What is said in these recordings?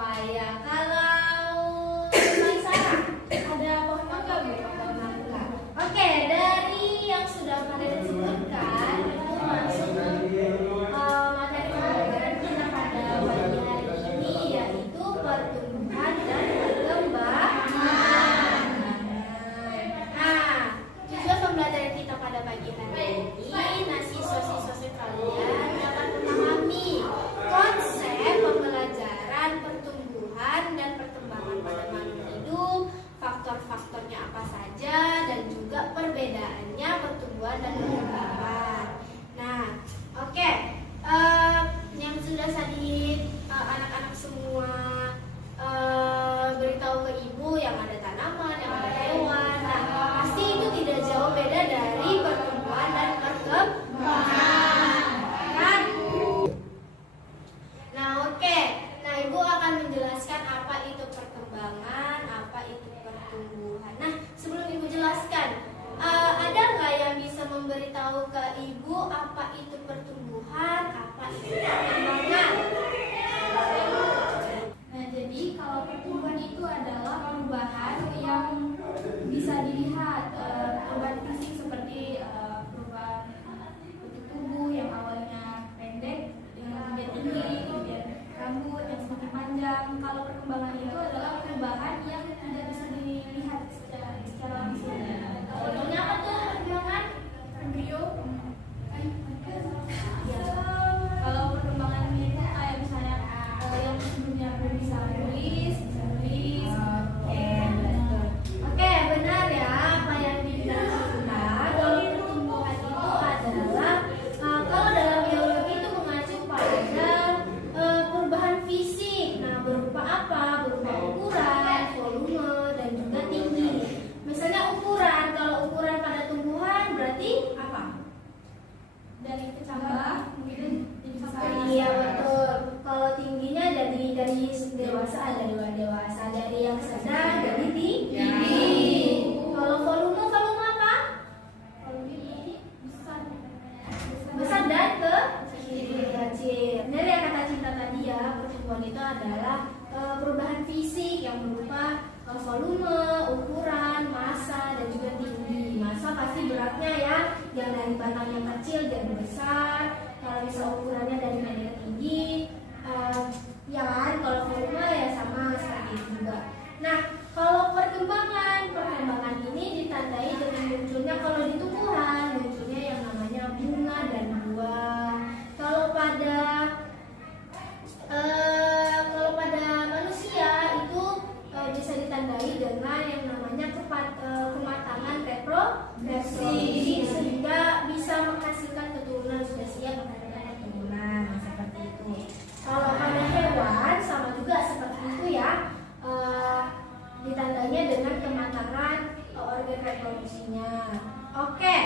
pepaya. Kalau Maisara, ada pohon mangga belum? Pohon mangga. Oke, dari yang sudah kalian sebutkan itu masuk ke materi pembelajaran kita pada pagi hari ini, yaitu pertumbuhan dan perkembangan. Nah, tujuan pembelajaran kita pada pagi hari ini, siswa-siswa kalian dapat memahami konsep pembelajaran pertumbuhan dan perkembangan pada makhluk hidup, faktor-faktornya apa saja, dan juga perbedaannya pertumbuhan dan perkembangan. Nah, oke. Yang sudah tadi anak-anak semua beritahu ke ibu yang ada tanaman, yang ada hewan. Nah, pasti itu tidak jauh beda dari pertumbuhan dan perkembangan. Kan? Nah, oke. Nah, ibu akan menjelaskan apa itu perkembangan, apa itu pertumbuhan. Nah, sebelum ibu jelaskan, ada nggak yang bisa memberitahu ke ibu apa itu pertumbuhan, apa itu perkembangan? Nah, jadi kalau pertumbuhan itu adalah perubahan yang bisa dilihat, perubahan fisik seperti perubahan bentuk tubuh yang awalnya pendek dengan kemudian tinggi, kemudian rambut yang semakin panjang. Kalau perkembangan itu adalah perubahan yang tidak bisa dilihat secara langsung. Contohnya apa tuh perkembangan? Embrio. Kalau perkembangan itu kayak misalnya yang sebelumnya belum bisa nulis, bisa nulis. Oke, benar ya apa yang dibilang. Kalau pertumbuhan itu adalah kalau dalam biologi itu mengacu pada perubahan fisik. Nah, berupa apa? Berupa ukuran, volume, dan juga tinggi. Misalnya ukuran, kalau ukuran pada tumbuhan berarti apa? Dari kecambah mungkin jadi besar. Iya, betul. Kalau tingginya dari dewasa, dari yang sedang jadi tinggi. Kalau volume apa? Kalau ini Besar dan kecil. Benar ya kata Cinta tadi ya, pertumbuhan itu adalah perubahan fisik yang berupa volume, ukuran, massa, dan juga tinggi. Massa pasti beratnya ya, yang dari batang yang kecil jadi besar. Kalau bisa ukurannya dari pendek ke tinggi, ya kan? Kalau volume ya sama seperti itu juga. Nah, kalau perkembangan ini ditandai dengan munculnya, kalau di tumbuhan munculnya yang namanya bunga dan buah. Kalau pada manusia itu bisa ditandai dengan yang namanya kematangan reproduksi, sehingga bisa menghasilkan keturunan, sudah siap menghasilkan keturunan seperti itu. Kalau pada hewan sama juga seperti itu ya, ditandanya dengan kematangan organ reproduksinya. Oke.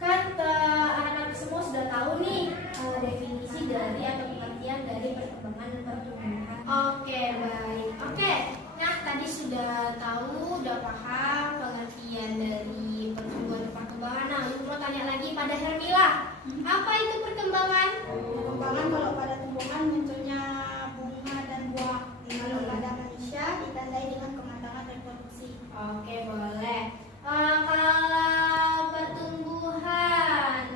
Kan anak-anak semua sudah tahu nih definisi dari atau pengertian dari perkembangan pertumbuhan. Oke, baik. Oke. Nah, tadi sudah tahu, udah paham pengertian dari pertumbuhan dan perkembangan. Nah, ibu mau tanya lagi pada Hermila. Apa itu perkembangan? Perkembangan kalau pada tumbuhan munculnya bunga dan buah. Kalau pada manusia ditandai dengan kematangan reproduksi. Oke, boleh. Kalau pertumbuhan,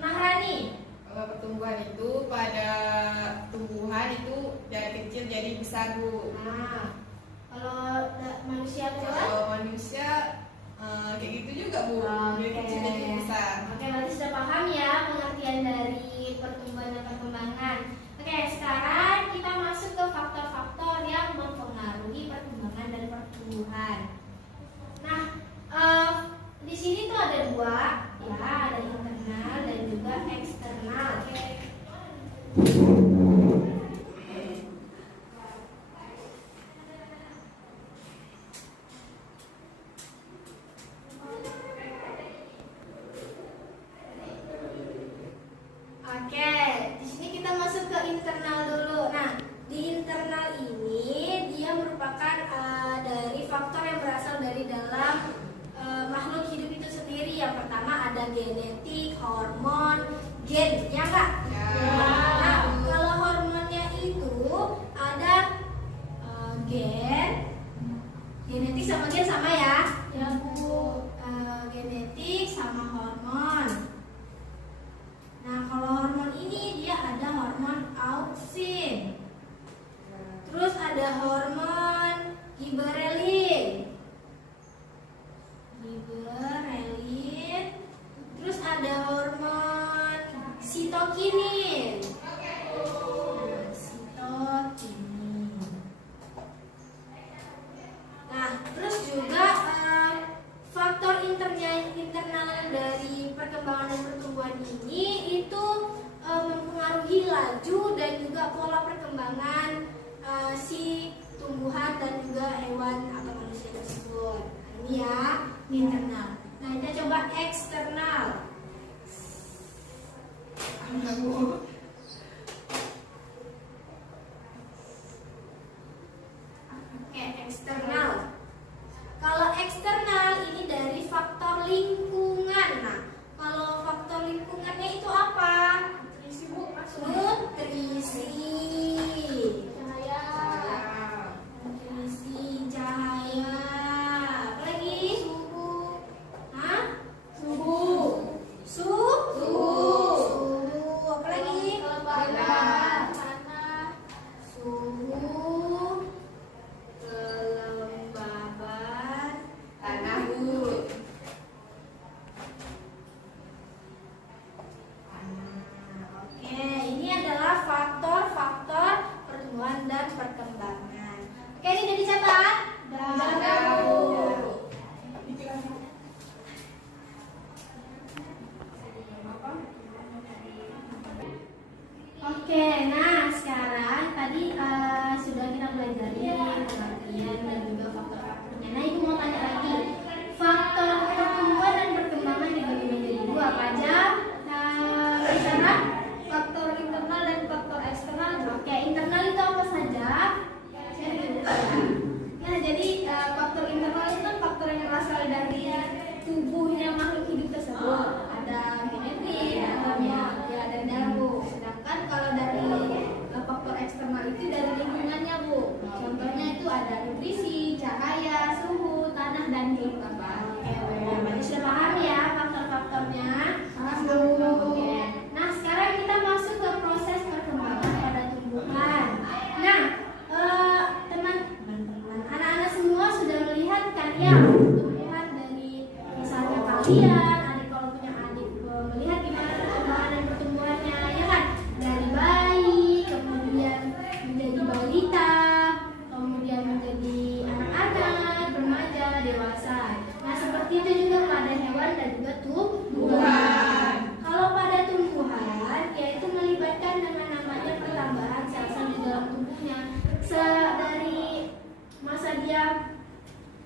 Mahrani. Kalau pertumbuhan itu pada tumbuhan itu dari kecil jadi besar, Bu. Nah, kalau manusia tuh? Kalau manusia kayak gitu juga, Bu. Dari kecil jadi besar. Oke, berarti sudah paham ya pengertian dari pertumbuhan dan perkembangan. Oke, sekarang kita masuk ke faktor-faktor yang mempengaruhi perkembangan dan pertumbuhan. Nah, di sini tuh ada dua, ya, ada internal dan juga eksternal. Oke, di sini kita masuk ke internal dulu. Nah, di internal ini dia merupakan dari faktor yang berasal dari dalam makhluk hidup itu sendiri. Yang pertama ada genetik, hormon, gen, ya enggak? Ya. Nah, Genetik sama gen sama ya? Ya Bu. Genetik sama hormon. Nah, kalau hormon ini dia ada hormon auksin. Terus ada hormon giberelin. Terus ada hormon sitokinin. Nah, terus juga faktor internal dari perkembangan dan pertumbuhan ini itu mempengaruhi laju dan juga pola perkembangan si tumbuhan dan juga hewan atau manusia tersebut. Ini ya internal. Nah, kita coba eksternal. Oke, eksternal. Kalau eksternal ini dari faktor lingkungan. Nah, kalau faktor lingkungannya itu apa? Nutrisi Bu, masuk. Nutrisi. Cahaya. Nutrisi, cahaya. Apa lagi? Suhu. Hah? Suhu. Suhu. Apa lagi? Kelembaban tanah. Suhu, kelembaban Tanah Bu. Oke, ini adalah faktor-faktor pertumbuhan dan perkembangan. Oke, ini udah dicatat? Udah, Bu. Oke, nah sekarang tadi sudah kita pelajari pengertian dan juga faktor-faktornya. Nah, ibu mau tanya lagi, faktor pertumbuhan dan perkembangan dibagi menjadi dua apa aja? Nah, Sarah? Faktor internal dan faktor eksternal. Oke, internal itu apa saja? Nah, jadi faktor internal itu kan faktor yang berasal dari tubuhnya makhluk hidup tersebut. Ada genetik, dalamnya, ya dari dalam Bu. Sedangkan kalau dari faktor eksternal itu dari lingkungannya Bu. Contohnya itu ada nutrisi, cahaya, suhu, tanah dan kelembaban. Oke, berarti sudah paham ya faktor-faktornya? Oke. Nah, sekarang kita masuk ke proses perkembangan pada tumbuhan. Nah, teman-teman, anak-anak semua sudah melihat kan ya pertumbuhan dari misalnya kalian, adik kalau punya adik melihat gimana perkembangan dan pertumbuhannya, ya kan? Dari bayi, kemudian menjadi balita, kemudian menjadi anak-anak, remaja, dewasa. Nah, seperti itu juga pada hewan dan juga tumbuhan. Kalau pada tumbuhan, yaitu melibatkan dengan namanya pertambahan sel-sel di dalam tubuhnya. Dari masa dia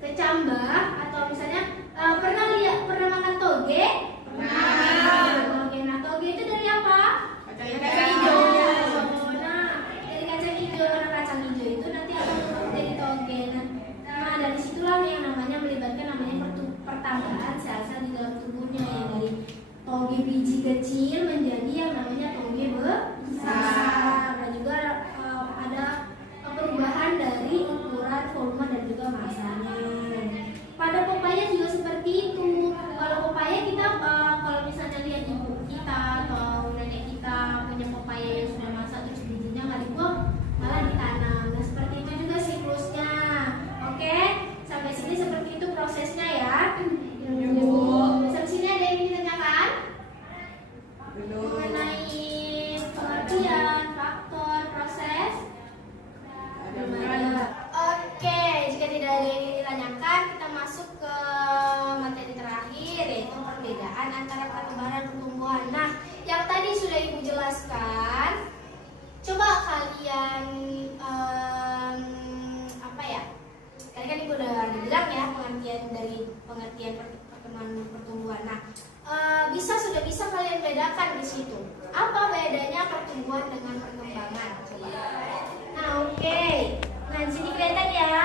kecambah atau misalnya pernah makan toge? Toge. Nah, toge itu dari apa? Kacang Kacang hijau. hijau. Nah, dari kacang hijau, karena kacang hijau itu nanti akan berubah jadi toge. Nah, dari situlah yang namanya melibatkan namanya pertambahan sel-sel di dalam tubuhnya, yang dari toge biji kecil menjadi yang namanya toge besar. Dan juga ada perubahan dari ukuran, volume dan juga masanya. Pada pepaya juga seperti itu. Kalau pepaya kita kalau misalnya lihat ibu kita atau nenek kita punya pepaya yang sudah masak terus bijinya nggak dibuang, malah ditanam. Nah, seperti itu juga siklusnya. Oke, sampai sini seperti itu prosesnya ya. Sampai sini ada yang ingin ditanyakan mengenai pengertian, faktor, proses? Oke, jika tidak ada yang ingin ditanyakan, kita masuk ke materi terakhir, yaitu perbedaan antara perkembangan dan pertumbuhan. Nah, yang tadi sudah ibu jelaskan, coba kalian apa ya? Tadi kan ibu udah bilang ya pengertian dari pengertian perkembangan dan pertumbuhan. Nah, sudah bisa kalian bedakan di situ. Apa bedanya pertumbuhan dengan perkembangan? Coba. Nah, oke. Nah, di sini kelihatan ya.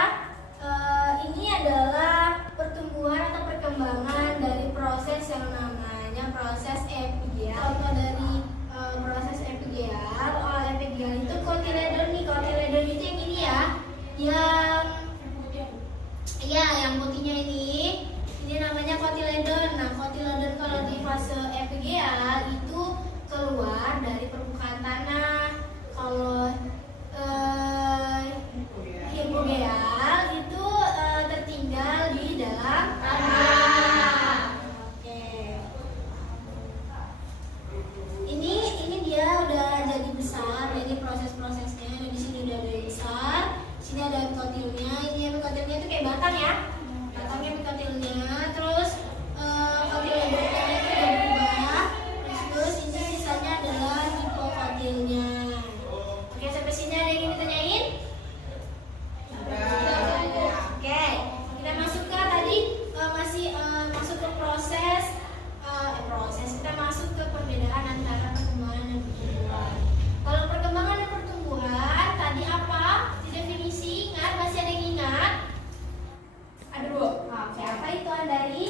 Ini adalah pertumbuhan atau perkembangan dari proses yang namanya proses epigeal. Contoh dari proses epigeal. Epigeal itu kotiledon nih. Kotiledon itu yang ini ya. Yang matang ya. Matangnya kotilnya, terus kotil berikutnya itu udah berubah. Terus ini sisanya adalah hipokotilnya. Oke, sampai sini ada yang ingin ditanyain? Oke, kita masuk ke tadi masih masuk ke proses kita masuk ke perbedaan antara perkembangan dan pertumbuhan. Kalau perkembangan dan pertumbuhan tadi apa? Di definisi ingat, masih ada yang ingat? Ada Bu. Oke, apa itu Andari?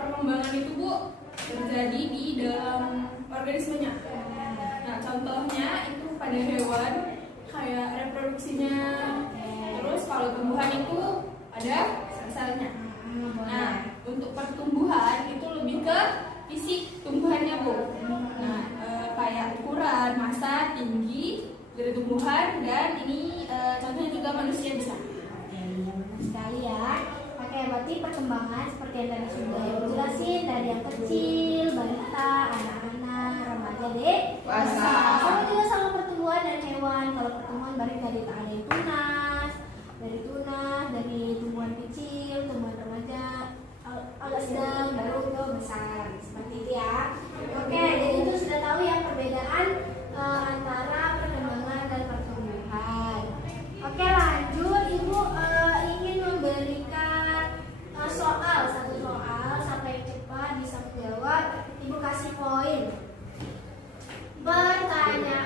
Perkembangan itu Bu terjadi di dalam organismenya. Nah, contohnya itu pada hewan kayak reproduksinya. Terus kalau tumbuhan itu ada sel-selnya. Nah, untuk pertumbuhan itu lebih ke fisik tumbuhannya Bu. Nah, kayak ukuran, massa, tinggi dari tumbuhan, dan ini contohnya juga manusia bisa. Sekali ya. Oke, berarti perkembangan seperti yang tadi sudah Ibu jelasin, dari yang kecil, balita, anak-anak, remaja, dewasa. Sama juga sama pertumbuhan dan hewan. Kalau pertumbuhan berarti dari tunas, dari tumbuhan kecil, tumbuhan remaja, agak sedang, baru ke besar. Seperti itu ya. Oke, jadi itu sudah tahu ya perbedaan antara perkembangan dan pertumbuhan. Oke, lanjut. Ibu ingin memberikan satu soal sampai cepat bisa menjawab. Ibu kasih poin. Pertanyaannya,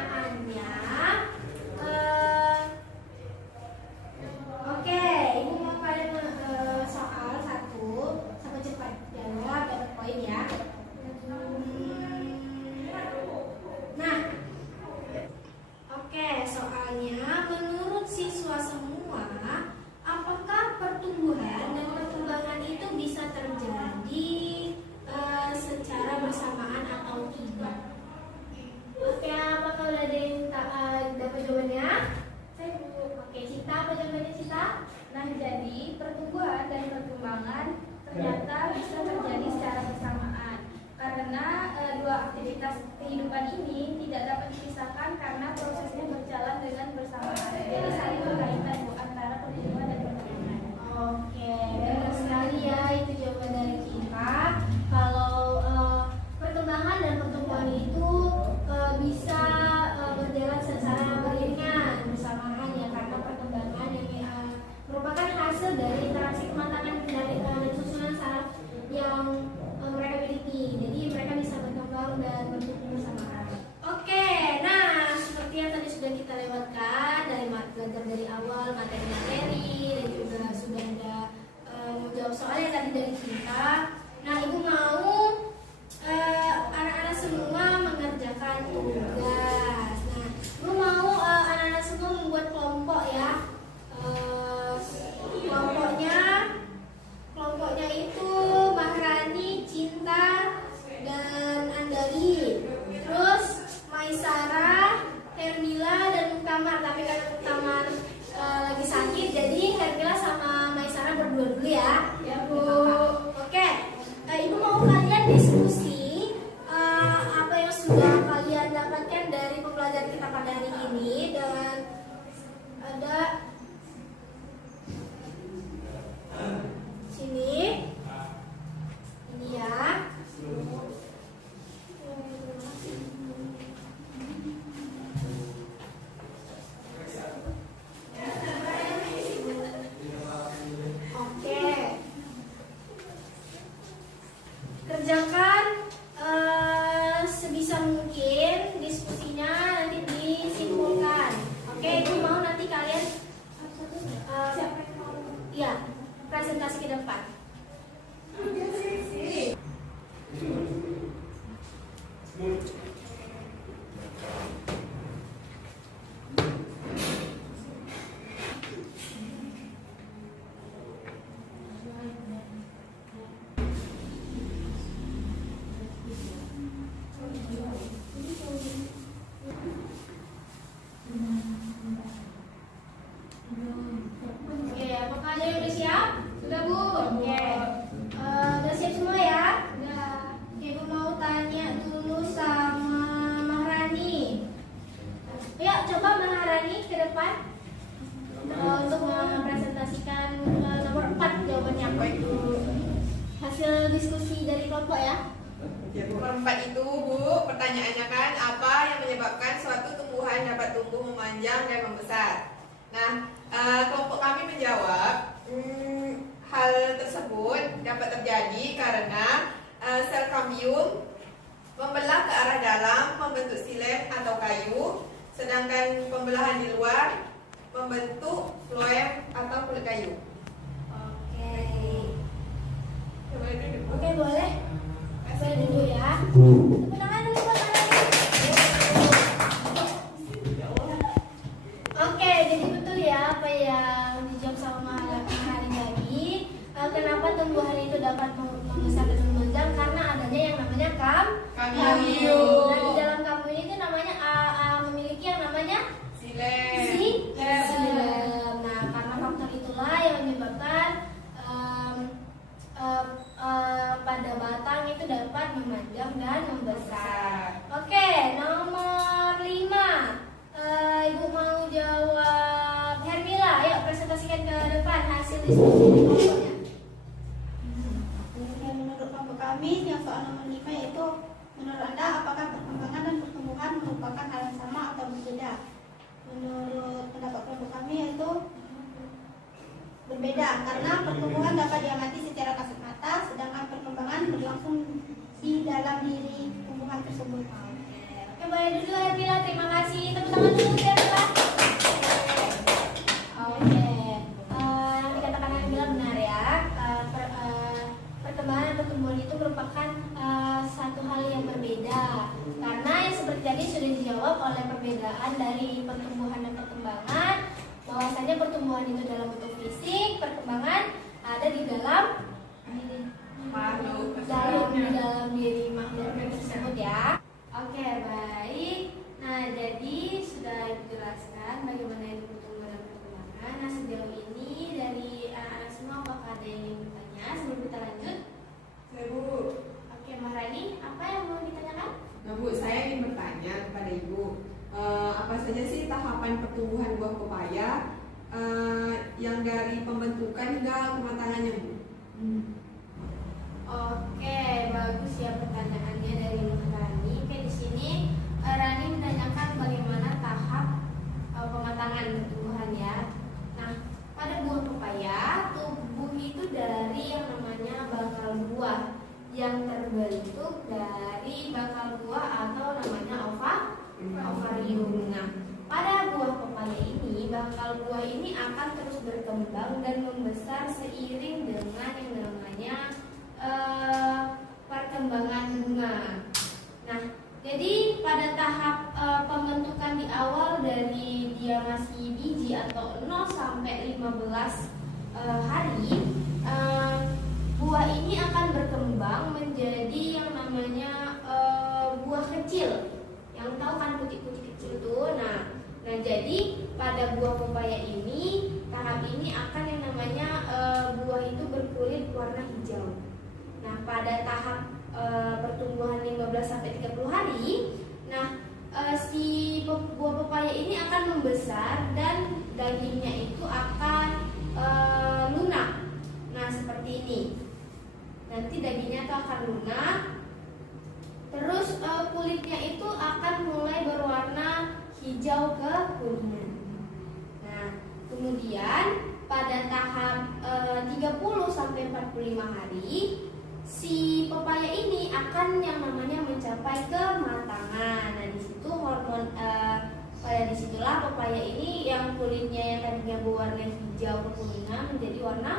oke, ibu mau kalian soal satu sampai cepat jawab dapat poin ya. Nah, oke, soalnya menurut siswa semua, apakah pertumbuhan dan perkembangan itu bisa terjadi secara bersamaan atau tidak? Oke, apakah udah ada yang dapat jawabannya? Oke, Cita, apa jawabannya Cita? Nah, jadi pertumbuhan dan perkembangan ternyata bisa terjadi secara bersamaan karena dua aktivitas kehidupan ini tidak dapat dipisahkan karena prosesnya berjalan dengan bersamaan. Jadi saling berkaitan Bu antara pertumbuhan dan perkembangan. Oke, benar sekali ya, itu jawaban dari kita. Kalau perkembangan dan pertumbuhan itu bisa berjalan secara beriringan bersamaan ya, karena perkembangan yang merupakan hasil dari interaksi kematangan dari susunan saraf yang mereka miliki. Jadi mereka bisa berkembang dan bertumbuh bersamaan. Oke, nah seperti yang tadi sudah kita lewatkan dari belajar dari awal materi-materi dan juga sudah ada menjawab soal yang tadi dari kita. Nah, ibu mau anak-anak semua mengerjakan tugas. Nah, ibu mau anak-anak semua membuat kelompok ya. Kelompoknya itu Mahrani, Cinta, dan Andali. Terus Maisara, Hermila, dan Muktamar. Tapi karena Muktamar lagi sakit, jadi Hermila sama Maisara berdua dulu ya. Ya Bu. Oke, ibu mau kalian diskusi apa yang sudah kalian dapatkan dari pembelajaran kita pada hari ini, dan ada sini ini ya. Oke, kerjakan sebisa mungkin diskusinya, nanti disimpulkan. Oke, ibu mau nanti kalian ya presentasi ke depan. Oke, apakah ada yang udah siap? Sudah Bu. Oke, udah siap semua ya? Sudah. Ibu mau tanya dulu sama Maharani. Ayo coba Maharani ke depan. untuk mempresentasikan nomor 4 jawabannya. Hasil diskusi dari kelompok ya. Nomor 4 itu Bu, pertanyaannya kan apa yang menyebabkan suatu tumbuhan dapat tumbuh memanjang dan membesar. Nah, kelompok kami menjawab hal tersebut dapat terjadi karena sel kambium membelah ke arah dalam membentuk xilem atau kayu, sedangkan pembelahan di luar membentuk floem atau kulit kayu. Oke, boleh. Saya dulu ya. Tepuk tangan dulu buat Marani. Oke, jadi betul ya apa yang dijawab sama Marani tadi. Kenapa tumbuhan itu dapat membesar dan memanjang? Karena adanya yang namanya kambium. Nah, di dalam kambium ini namanya memiliki yang namanya xilem. Nah, karena faktor itulah yang menyebabkan pada batang itu dapat memanjang dan membesar. Oke, nomor 5. Ibu mau jawab. Hermila, ayo presentasikan ke depan hasil diskusi di kelompoknya. Menurut kelompok kami, yang soal nomor 5 yaitu menurut Anda apakah perkembangan dan pertumbuhan merupakan hal yang sama atau berbeda? Menurut pendapat kelompok kami yaitu berbeda, karena pertumbuhan dapat diamati secara kasat mata, sedangkan perkembangan berlangsung di dalam diri tumbuhan tersebut. Oke, boleh dulu Hermila, terima kasih. Tepuk tangan dulu Hermila. Oke, yang dikatakan Hermila benar ya. Perkembangan dan pertumbuhan itu merupakan satu hal yang berbeda, karena yang seperti tadi sudah dijawab oleh perbedaan dari pertumbuhan dan perkembangan, bahwasanya pertumbuhan itu dalam bentuk fisik, perkembangan ada di dalam diri makhluk tersebut ya. Oke, baik. Nah, jadi sudah dijelaskan bagaimana itu pertumbuhan dan perkembangan. Nah, sejauh ini dari anak-anak semua apakah ada yang ingin bertanya sebelum kita lanjut? Saya Bu. Oke, Maharani, apa yang mau ditanyakan? Nah Bu, saya ingin bertanya kepada Ibu, apa saja sih tahapan pertumbuhan buah pepaya yang dari pembentukan hingga kematangannya Bu? Oke, bagus ya pertanyaannya dari Maharani. Oke, di sini Rani menanyakan bagaimana tahap pematangan pertumbuhan ya. Nah, pada buah pepaya, tubuh itu dari yang namanya bakal buah yang terbentuk dari bakal buah atau namanya ovarium. Nah, pada buah pepaya ini, bakal buah ini akan terus berkembang dan membesar seiring dengan yang namanya perkembangan bunga. Nah, jadi pada tahap pembentukan di awal dari dia masih biji atau 0 sampai 15 hari, buah ini akan berkembang menjadi yang namanya buah kecil. Yang tahu kan putih-putih kecil tuh. Nah, jadi pada buah pepaya ini tahap ini akan yang namanya buah itu berkulit warna hijau. Nah, pada tahap pertumbuhan 15 sampai 30 hari, nah si buah pepaya ini akan membesar dan dagingnya itu akan lunak. Nah, seperti ini. Nanti dagingnya itu akan lunak. Terus kulitnya itu akan mulai berwarna hijau kekuningan. Nah, kemudian pada tahap 30 sampai 45 hari, si pepaya ini akan yang namanya mencapai kematangan. Nah, di situ hormon pada disitulah pepaya ini yang kulitnya yang tadinya berwarna hijau kekuningan menjadi warna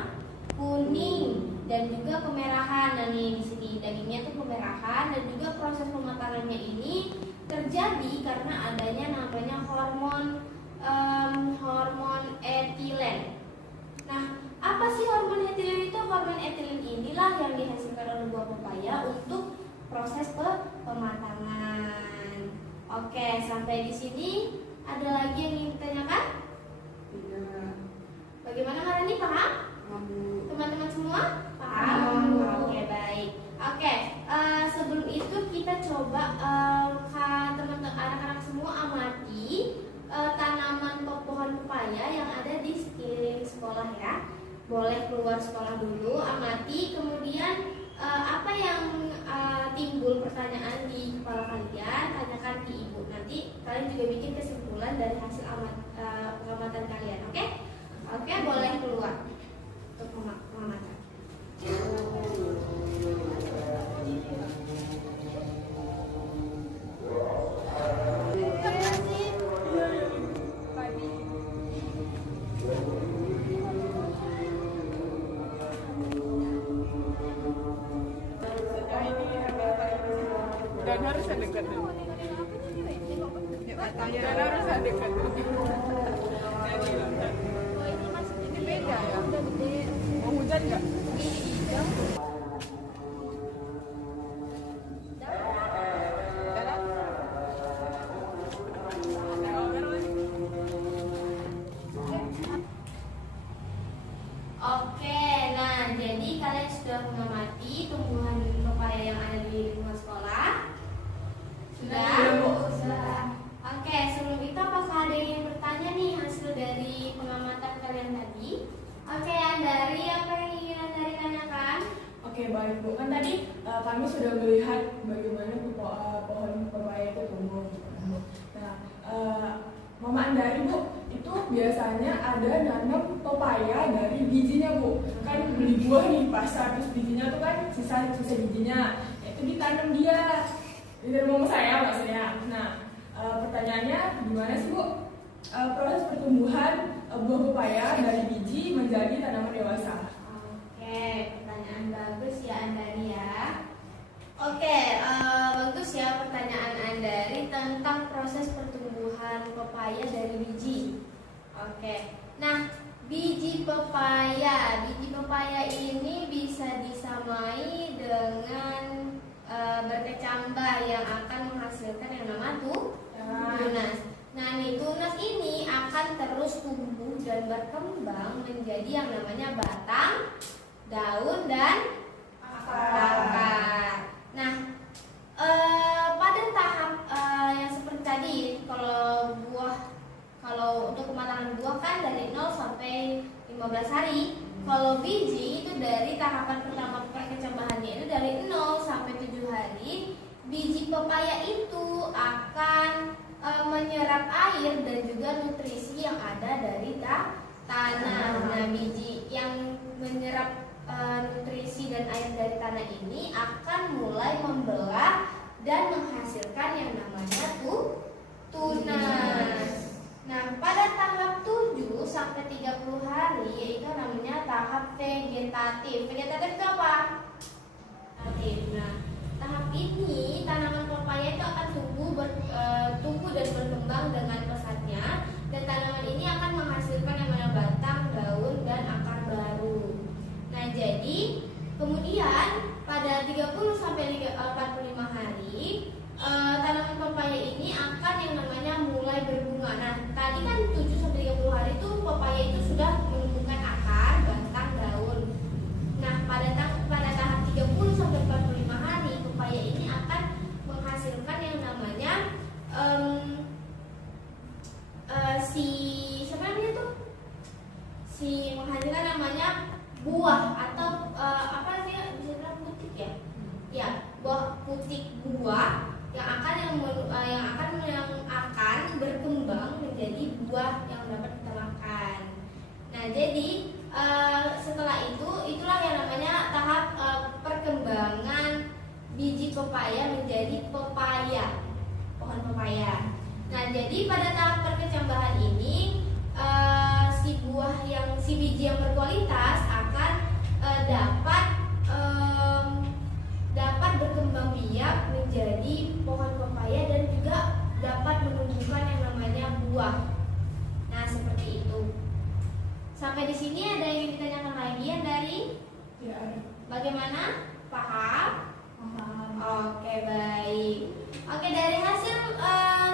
kuning dan juga kemerahan. Nah, nih di sini dagingnya tuh kemerahan, dan juga proses pematangannya ini terjadi karena adanya namanya hormon etilen. Nah, apa sih hormon etilen itu? Hormon etilen inilah yang dihasilkan oleh buah pepaya untuk proses pematangan. Oke, sampai di sini ada lagi yang ingin ditanyakan? Tidak. Bagaimana Marani, paham? Teman-teman semua paham? Oke, baik. Oke, sebelum itu kita coba teman-teman anak-anak semua amati tanaman pohon pepaya yang ada di keluar sekolah dulu, amati, kemudian apa yang timbul pertanyaan di kepala kalian, tanyakan ke ibu. Nanti kalian juga bikin kesimpulan dari hasil pengamatan kalian, oke? Oke, boleh keluar untuk pengamatan. Dan harus ada dekat. Dan harus ada dekat. Ini beda ya. Mau hujan nggak? Oke, nah jadi kalian sudah mengamati tumbuhan pepaya yang ada di lingkungan sekolah? Sudah? Sudah. Oke, sebelum itu apakah ada yang bertanya nih hasil dari pengamatan kalian tadi? Oke, Andari, apa yang ingin Andari tanyakan? Oke, baik Bu. Kan tadi kami sudah melihat bagaimana pohon pepaya itu tumbuh. Nah, Mama Andari Bu, itu biasanya ada nanam pepaya dari bijinya Bu. Kan beli buah nih pasar, terus bijinya tuh kan sisa bijinya, itu ditanam dia. Itu dari mama saya maksudnya. Nah, pertanyaannya gimana sih Bu proses pertumbuhan buah pepaya dari biji menjadi tanaman dewasa? Oke, pertanyaan bagus ya Andari ya. Oke, bagus ya pertanyaan Andari tentang proses pertumbuhan pepaya dari biji. Oke, nah biji pepaya ini bisa disamai dengan berkecambah yang akan menghasilkan yang nama tunas. Nah, tunas ini akan terus tumbuh dan berkembang menjadi yang namanya batang, daun, dan akar. Nah, pada tahap yang seperti tadi, kalau untuk kematangan buah kan dari 0 sampai 15 hari. Kalau biji itu dari tahapan pertama perkecambahannya itu dari 0 sampai 7 hari. Biji pepaya itu akan menyerap air dan juga nutrisi yang ada dari tanah. Nah, biji yang menyerap nutrisi dan air dari tanah ini akan mulai membelah dan menghasilkan yang namanya tunas. Nah, pada tahap 7 sampai 30 hari yaitu namanya tahap vegetatif. Vegetatif itu apa? Nah, tahap ini tanaman pepaya itu akan tumbuh dan berkembang dengan pesatnya, dan tanaman ini akan menghasilkan yang namanya batang, daun, dan akar baru. Nah, jadi kemudian pada 30 sampai 45 hari tanaman pepaya ini akan yang namanya mulai berbunga. Nah, tadi kan 7 sampai 30 hari itu pepaya itu sudah menumbuhkan akar, batang, daun. Nah, pada tahap 30 sampai 45 hari pepaya ini akan menghasilkan yang namanya menghasilkan namanya buah atau apa namanya, bisa bilang putik ya? Ya, buah yang akan berkembang menjadi buah yang dapat kita makan. Nah, jadi setelah itulah yang namanya tahap perkembangan biji pepaya menjadi pohon pepaya. Nah, jadi pada tahap perkecambahan ini si biji yang berkualitas akan dapat berkembang biak menjadi pohon pepaya dan juga dapat menumbuhkan yang namanya buah. Nah, seperti itu. Sampai di sini ada yang ingin ditanyakan lagi yang dari? Ya. Bagaimana? Paham? Oke, baik. Oke, dari hasil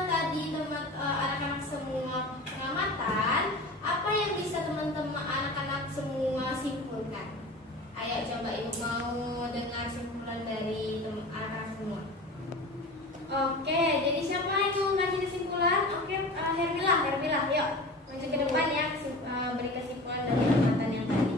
tadi anak-anak semua pengamatan, apa yang bisa teman-teman anak-anak semua simpulkan? Ayo coba ibu mau dengar simpulan dari anak-anak semua. Oke, jadi siapa yang mau ngasih kesimpulan? Oke, Hermila, yuk maju ke depan ya, beri kesimpulan dari pengamatan yang tadi.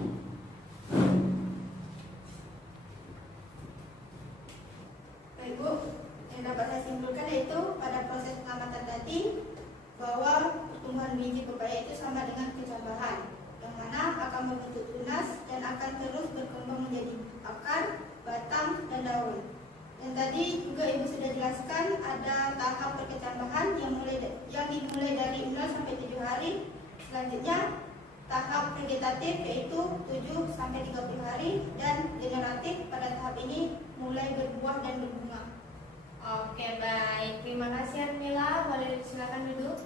dimulai dari 0 sampai 7 hari. Selanjutnya tahap vegetatif yaitu 7 sampai 30 hari, dan generatif pada tahap ini mulai berbuah dan berbunga. Oke, baik. Terima kasih Hermila. Boleh silakan duduk.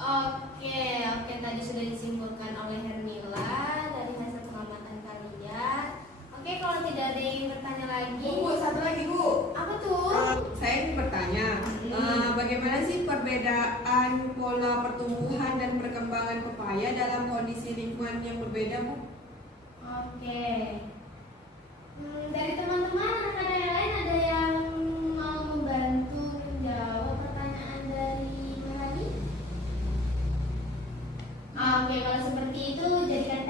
Oke, tadi sudah disimpulkan oleh Hermila dari hasil pengamatan kalian. Oke, kalau tidak ada yang bertanya lagi. Bu, satu lagi Bu. Apa tuh? Saya ingin bertanya, bagaimana sih perbedaan pola pertumbuhan dan perkembangan pepaya dalam kondisi lingkungan yang berbeda, Bu? Oke. Dari teman-teman, rekan yang lain ada yang mau membantu menjawab pertanyaan dari Melani? Oke, kalau seperti itu jadikan